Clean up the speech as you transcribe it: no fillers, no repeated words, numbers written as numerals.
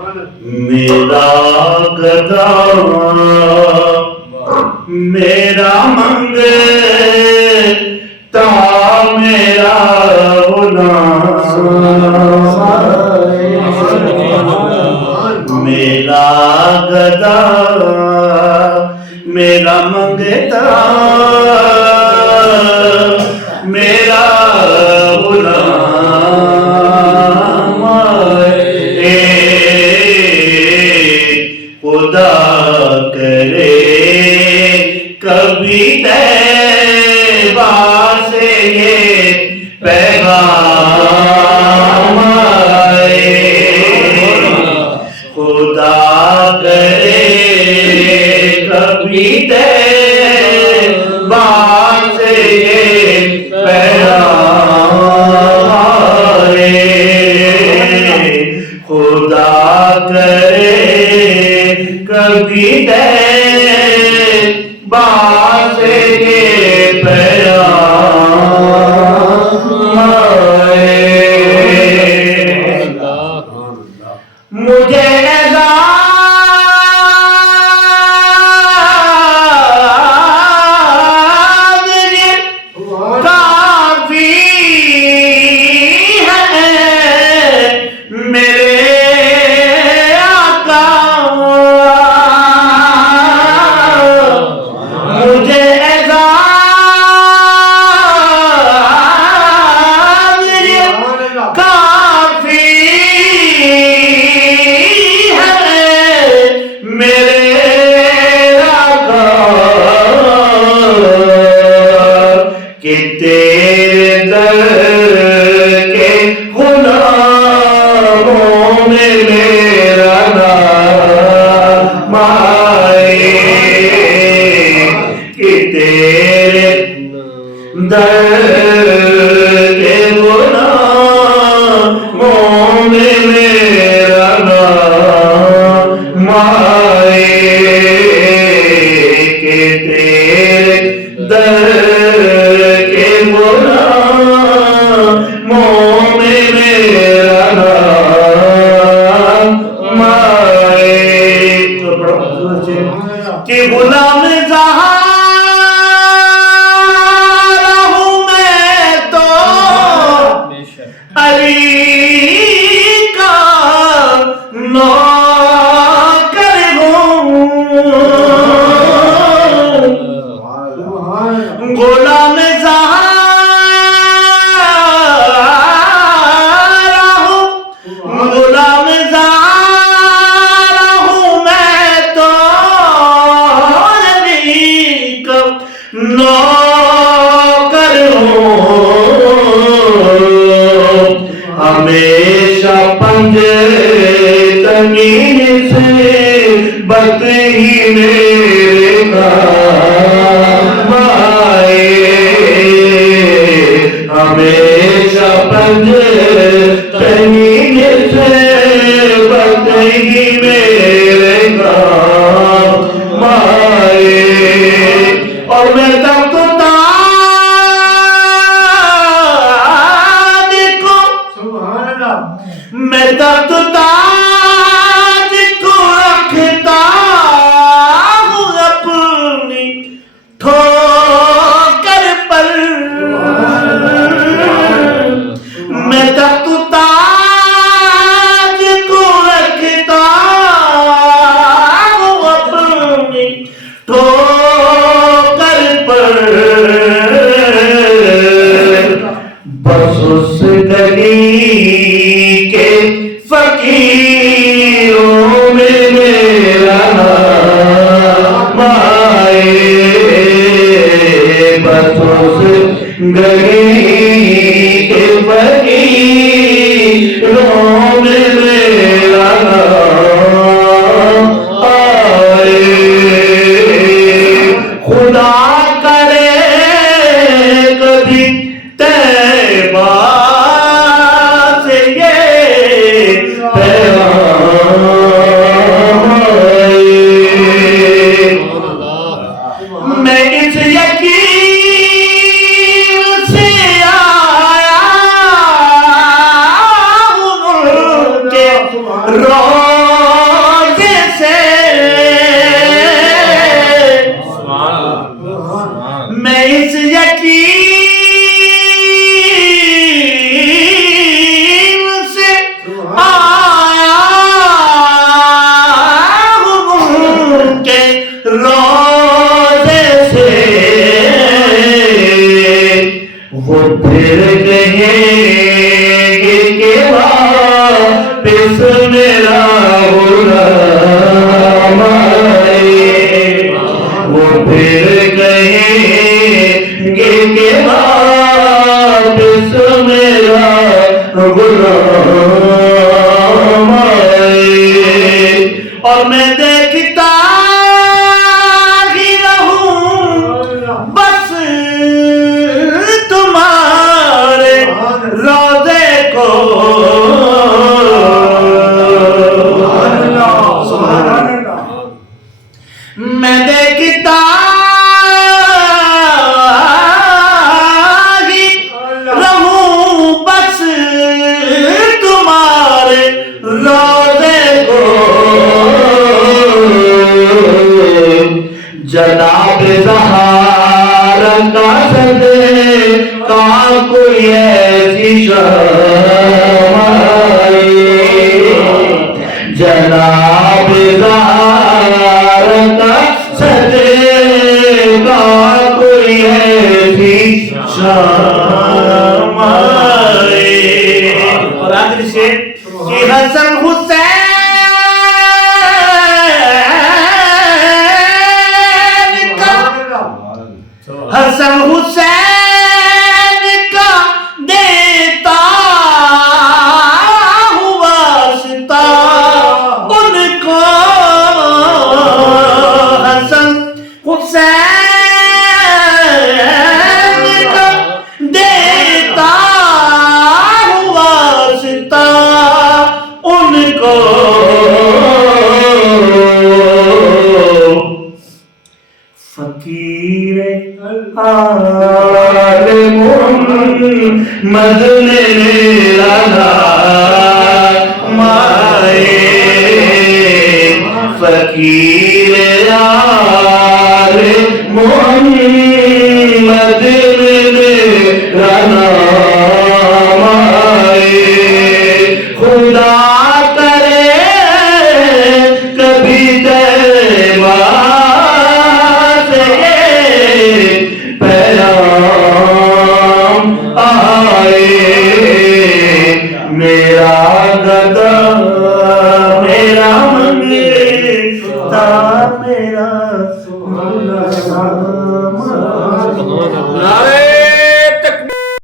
میرا گدا میرا منگتا میرا غلام میرا گدا میرا منگتا میرا غلام خدا کرے کبھی طیبہ سے یہ پیغام آئے خدا کرے کبھی طیبہ سے یہ پیغام آئے خدا کرے کبھی طیبہ سے یہ پیغام آئے مجھے کہ تیرے در کے غلاموں میں میرا نام آئے کہ تیرے در کے غلاموں میں میرا نام آئے کہ تیرے در کہ غلام زہرا ہوں میں تو علی کا نوکر ہوں غلام زہرا ہوں غلام نوکر ہوں ہمیشہ پنجتنی سے بت ہی میرے کام آئے ہمیشہ پنجتنی سے بت ہی میرے کام آئے اور میں تخت تاج کو میں تخت تاج کو رکھتا ہوں اپنی ٹھوکر پر میں تخت تاج کو رکھتا ہوں اپنی ٹھوکر بس اس گلی کے فقیروں میں میرا نام آئے بس اس گلی کے فقیروں میں میرا نام آئے خدا کرے کبھی طیبہ سے یہ پیغام آئے میں اس یقین سے آیا ہوں میں دیکھتا ہی رہوں بس تمہارے روضے کو، میں دیکھتا ہی رہوں بس تمہارے روضے کو، جناب زہرا کا صدقہ کوئی ایسی شام آئی، جناب زہرا کا صدقہ کوئی ایسی شام آئی۔ اور آخر سے کہ حسن حسین حسن حسین کا دیتا ہوا واسطہ ان کو، حسن حسین کا دیتا ہوا واسطہ ان کو، فقیر آل محمد نے میرا نام آئے، فقیر آل محمد نے میرا نام آئے، خدا کرے کبھی طیبہ میرا گدا میرا منگتا میرا مولا